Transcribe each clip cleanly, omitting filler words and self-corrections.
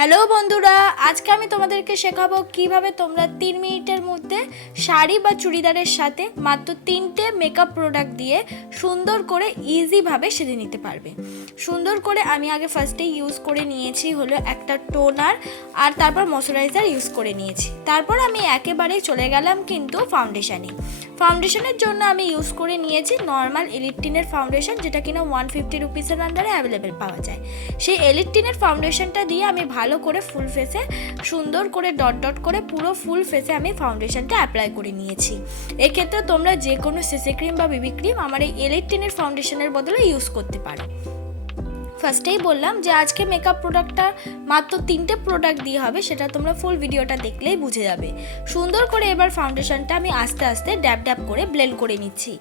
Hello বন্ধুরা, আজকে আমি তোমাদেরকে শেখাবো কিভাবে তোমরা 3 মিনিটের মধ্যে শাড়ি বা চুড়িদারের সাথে মাত্র 3টে মেকআপ প্রোডাক্ট দিয়ে সুন্দর করে ইজিভাবে সেজে নিতে পারবে। সুন্দর করে আমি আগে ফার্স্টেই ইউজ করে নিয়েছি হলো একটা টোনার, আর তারপর ময়শ্চারাইজার ইউজ করে নিয়েছি। তারপর আমি একেবারেই চলে গেলাম কিন্তু ফাউন্ডেশনের জন্য আমি ইউজ করে নিয়েছি নর্মাল এলিটটিনের ফাউন্ডেশন, যেটা কিনা 150 রুপিসের আন্ডারে অ্যাভেলেবেল পাওয়া যায়। সেই এলিটটিনের ফাউন্ডেশনটা দিয়ে আমি ভালো করে ফুল ফেসে সুন্দর করে ডট ডট করে পুরো ফুল ফেসে আমি ফাউন্ডেশনটা অ্যাপ্লাই করে নিয়েছি। এক্ষেত্রে তোমরা যে কোনো সিসি ক্রিম বা বিবি ক্রিম আমার এই এলিটটিনের ফাউন্ডেশনের বদলে ইউজ করতে পারো। ফার্স্টেই বললাম যে আজকে মেকআপ প্রোডাক্টটা মাত্র 3টে প্রোডাক্ট দিয়ে হবে, সেটা তোমরা ফুল ভিডিওটা দেখলেই বুঝে যাবে। সুন্দর করে এবার ফাউন্ডেশনটা আমি আস্তে আস্তে ড্যাব ড্যাব করে ব্লেন্ড করে নিচ্ছি।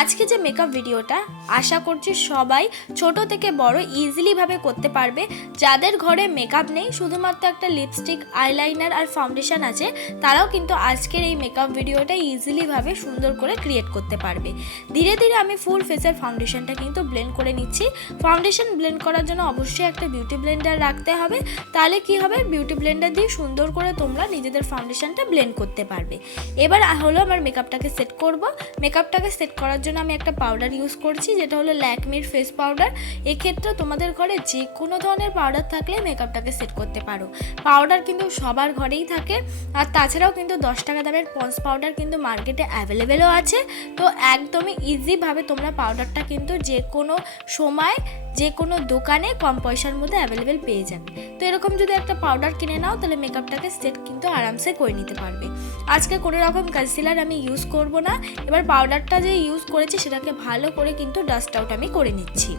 আজকে যে মেকআপ ভিডিওটা আশা করছি সবাই ছোট থেকে বড় ইজিলিভাবে করতে পারবে। যাদের ঘরে মেকআপ নেই, শুধুমাত্র একটা লিপস্টিক, আইলাইনার আর ফাউন্ডেশন আছে, তারাও কিন্তু আজকের এই মেকআপ ভিডিওটা ইজিলিভাবে সুন্দর করে ক্রিয়েট করতে পারবে। ধীরে ধীরে আমি ফুল ফেসের ফাউন্ডেশনটা কিন্তু ব্লেন্ড করে নিচ্ছি। ফাউন্ডেশন ব্লেন্ড করার জন্য অবশ্যই একটা বিউটি ব্লেন্ডার রাখতে হবে, তাহলে কি হবে, বিউটি ব্লেন্ডার দিয়ে সুন্দর করে তোমরা নিজেদের ফাউন্ডেশনটা ব্লেন্ড করতে পারবে। এবার হলো আমার মেকআপটাকে সেট করব। মেকআপটাকে সেট করার জন্য আমি একটা পাউডার ইউজ করছি, যেটা হলো ল্যাকমির ফেস পাউডার। এক্ষেত্রে তোমাদের ঘরে যে কোনো ধরনের পাউডার থাকলে মেকআপটাকে সেট করতে পারো। পাউডার কিন্তু সবার ঘরেই থাকে, আর তাছাড়াও কিন্তু 10 টাকা দামের পন্স পাউডার কিন্তু মার্কেটে অ্যাভেলেবেলও আছে। তো একদমই ইজিভাবে তোমরা পাউডারটা কিন্তু যে কোনো সময় যে কোনো দোকানে কম পয়সার মধ্যে অ্যাভেলেবেল পেয়ে যাবে। তো এরকম যদি একটা পাউডার কিনে নাও, তাহলে মেকআপটাকে সেট কিন্তু আরামসে করে নিতে পারবে। আজকে কোনো রকম কনসিলার আমি ইউজ করব না। এবার পাউডারটা যে ইউজ করেছি সেটাকে ভালো করে কিন্তু ডাস্ট আউট আমি করে নিচ্ছি।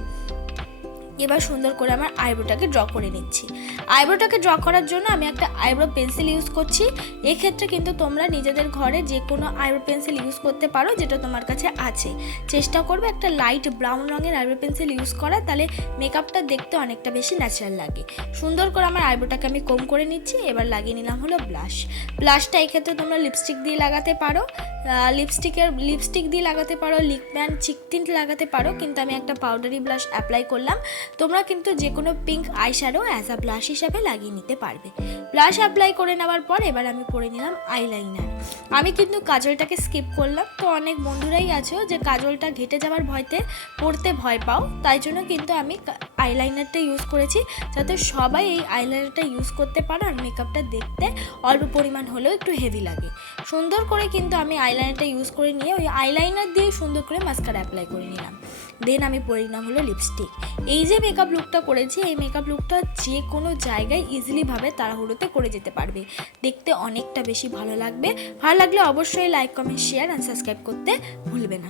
এবার সুন্দর করে আমার আইব্রোটাকে ড্র করে নিচ্ছি। আইব্রোটাকে ড্র করার জন্য আমি একটা আইব্রো পেন্সিল ইউজ করছি। এক্ষেত্রে কিন্তু তোমরা নিজেদের ঘরে যে কোনো আইব্রো পেন্সিল ইউজ করতে পারো, যেটা তোমার কাছে আছে। চেষ্টা করবে একটা লাইট ব্রাউন রঙের আইব্রো পেন্সিল ইউজ করা, তাহলে মেকআপটা দেখতে অনেকটা বেশি ন্যাচারাল লাগে। সুন্দর করে আমার আইব্রোটাকে আমি কম করে নিচ্ছি। এবার লাগিয়ে নিলাম হলো ব্লাশটা। এক্ষেত্রে তোমরা লিপস্টিক দিয়ে লাগাতে পারো, লিপস্টিক দিয়ে লাগাতে পারো, লিপ প্যান, চিক টিন্ট লাগাতে পারো, কিন্তু আমি একটা পাউডারি ব্লাশ অ্যাপ্লাই করলাম। তোমরা কিন্তু যে কোনো pink eyeshadow as a blush হিসাবে লাগিয়ে নিতে পারবে। ব্লাশ অ্যাপ্লাই করে নেওয়ার পর এবার আমি পরে নিলাম আইলাইনার। আমি কিন্তু কাজলটাকে স্কিপ করলাম। তো অনেক বন্ধুরাই আছো যে কাজলটা ঘেটে যাওয়ার ভয়তে পড়তে ভয় পাও, তাই জন্য কিন্তু আমি আইলাইনারটা ইউজ করেছি, যাতে সবাই এই আইলাইনারটা ইউজ করতে পারো আর মেকআপটা দেখতে অল্প পরিমাণ হলেও একটু হেভি লাগে। সুন্দর করে কিন্তু আমি আইলাইনারটা ইউজ করে নিয়ে ওই আইলাইনার দিয়ে সুন্দর করে মাস্কারা অ্যাপ্লাই করে নিলাম। দেন আমি পরে নিলাম হলো লিপস্টিক। এই যে মেকআপ লুকটা করেছি, এই মেকআপ লুকটা যে কোনো জায়গায় ইজিলিভাবে তাড়াহুড়োতে করে যেতে পারবে। দেখতে অনেকটা বেশি ভালো লাগবে। ভালো লাগলে অবশ্যই like, comment, share and subscribe করতে ভুলবে না।